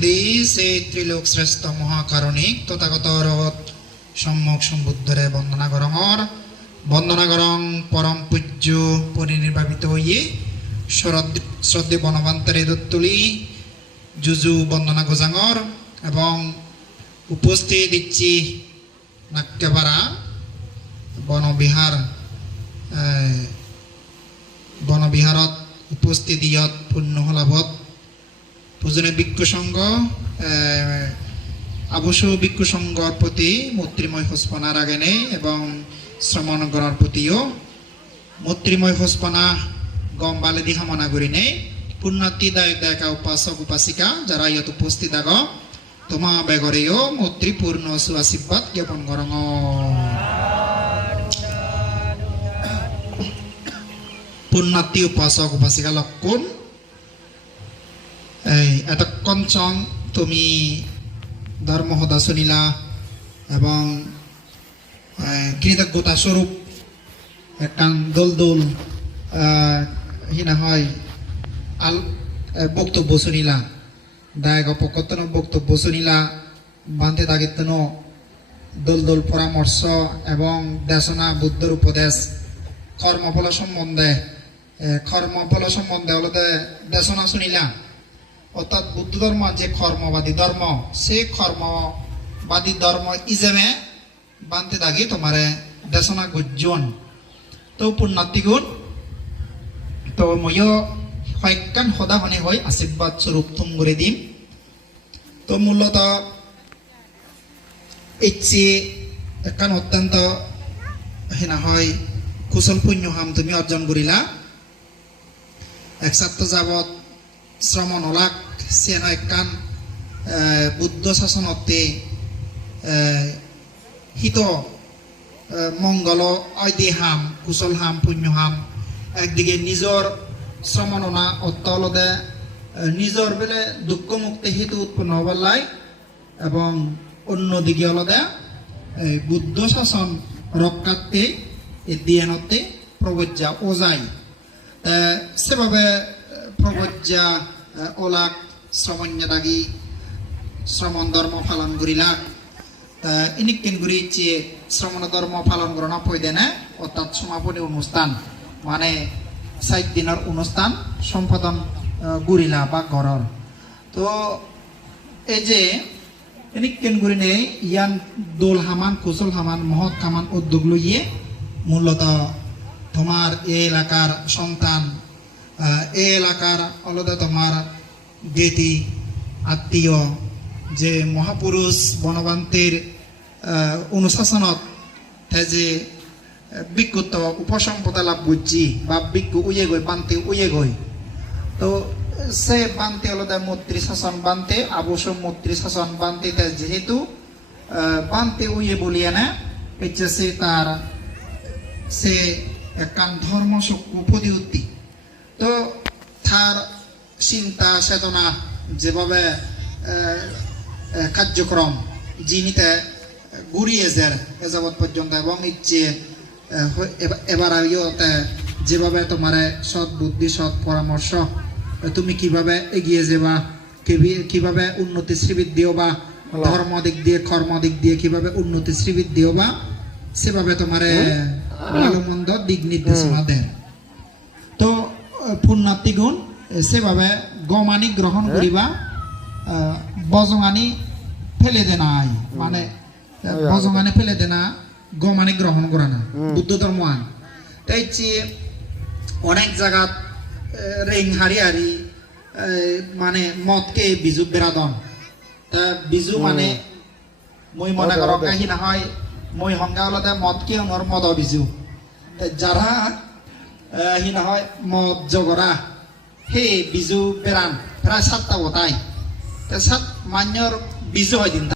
পিন্দি সে ত্রিলোক শ্রেষ্ঠ মহাকারণিক, তথাগত রথ সম্যক সম্বুদ্ধরে বন্দনা করঙর বন্দনা করং পরম পূজ্য পরিনির্বাপিত হইয়ে শরদ- শ্রদ্ধে বনবান্তরে দত্তলি যুজু বন্দনা গোজাঙর এবং উপস্থিত দিচ্ছি নাট্যপাড়া বনবিহার বনবিহারত উপস্থিতিয়ত পুণ্যহলাভত পূজনে ভিক্ষু সংঘ আবশ্য ভিক্ষু সংঘর প্রতি মৈত্রীময় হোসপানা রাগেনে এবং শ্রমণগণর প্রতিও মৈত্রীময় হোসপানা গম বালেদি হামনা করিনে পুণ্যার্থী দায়ক দায়িকা উপাসক উপাসিকা যারা ইয়াত উপস্থিত আগ, তোমা বেগরেও মৈত্রী পূর্ণ সুআশীর্বাদ জ্ঞাপন করঙ। পুণ্যার্থী উপাসক উপাসিকা লক্ষণ এতক্ষণ চং, তুমি ধর্মহদা শুনিলা এবং কৃতজ্ঞতা স্বরূপ একটান দোল দোল হিনা হয় আল বক্তব্য শুনিলা। দায়ক পক্ষতন বক্তব্য শুনিলা। বান্তে দাগিতন দোল দোল পরামর্শ এবং দেশনা বুদ্ধর উপদেশ। কর্মফল সম্বন্ধে কর্মফল সম্বন্ধে হলতে দেশনা শুনিলা। অর্থাৎ বুদ্ধ ধর্ম যে কর্মবাদী ধর্ম, সেই কর্মবাদী ধর্ম ইজেমে বানতে দাগি তোমারে দেশনা গুজন তো পুণ্যার্থীগুণ তো ময়ো হয়কান সদা শনি হৈ আশীৰ্বাদ স্বৰূপ তুম কৰি দিম। তো মূলত ইচ্ছি একান অত্যন্ত হেনা হয়। কুশল পুণ্য হাম তুমি অৰ্জন কৰিলা। এক ছাত্ৰ যাবত শ্ৰমণ হলাক চেন একান বুদ্ধ শাসনতে হিত মঙ্গল ঐদি হাম কুশল হাম পুণ্য হাম একদিকে নিজর শ্রমণনা অত্যলদে নিজর বেলে দুঃখ মুক্তি হেতু উৎপন্ন হবার লাই, এবং অন্যদিকে অলদে বুদ্ধ শাসন রক্ষার্থে দিয়ানতে প্রবজ্জা ওজাই তা, সেভাবে প্রবজ্জা ওলাক শ্রমণ্য দাগি শ্রমণ ধর্ম পালন করিলাক তা ইনিকেন গুরি ইচ্ছে শ্রমণ ধর্ম পালন করা পয়দে না অর্থাৎ সমাপনী অনুষ্ঠান মানে ষাট দিনের অনুষ্ঠান সম্পাদন গুরিলা বা গরর তো এই যে ইনিকেন গুরি নেই ইয়ান দোল হামান, কুশল হামান, মহৎ কামান উদ্যোগ লইয়ে মূলত তোমার এই এলাকার সন্তান এই এলাকার অলদে তোমার গেতি আত্মীয় যে মহাপুরুষ বনবান্তের অনুশাসনত যে বিক্ষুত উপসম্পদা লাভ বুঝছি বা বিক্ষু উয়ে গই বান্তে উয়ে গই তো সে বান্তে আলাদা মৈত্রী শাসন বান্তে আবশ্য মৈত্রী শাসন বান্তে তে যেহেতু বান্তে উয়ে বলিয়ে না সে তার সে একান ধর্ম উপদি তো তার চিন্তা চেতনা যেভাবে কার্যক্রম যিনিতে ঘুরিয়েছে এ যাবৎ পর্যন্ত এবং ইচ্ছে এবার ইয়েতে যেভাবে তোমার সৎ বুদ্ধি সৎ পরামর্শ তুমি কীভাবে এগিয়ে যাবা কীভাবে উন্নতি শ্রীবৃদ্ধি হবা ধর্ম দিক দিয়ে কর্ম দিক দিয়ে কীভাবে উন্নতি শ্রীবৃদ্ধি হবা সেভাবে তোমার ভালো মন্দ দিক নির্দেশনা তো পুণ্যার্থীগুণ সেভাবে গমানি গ্রহণ করিবা আহ, বজঙানি ফেলে দে নাই। মানে বজঙানি ফেলে দে না গমানি গ্রহণ করে না। বুদ্ধ ধর্ম আন তাই অনেক জায়গাত রেং হারি হারি মানে মদকে বিজু বেড়াদন তা বিজু মানে মই মনে করো কাহি না হয় মই সংজ্ঞা হলতে মদকে আমার মদ বিজু। যারা আহ, হি না হয় মদ জগরা হে বিজু বেড়ান প্রায় সাতটা গোটাই সাত মান্যর বিজু হয় দিন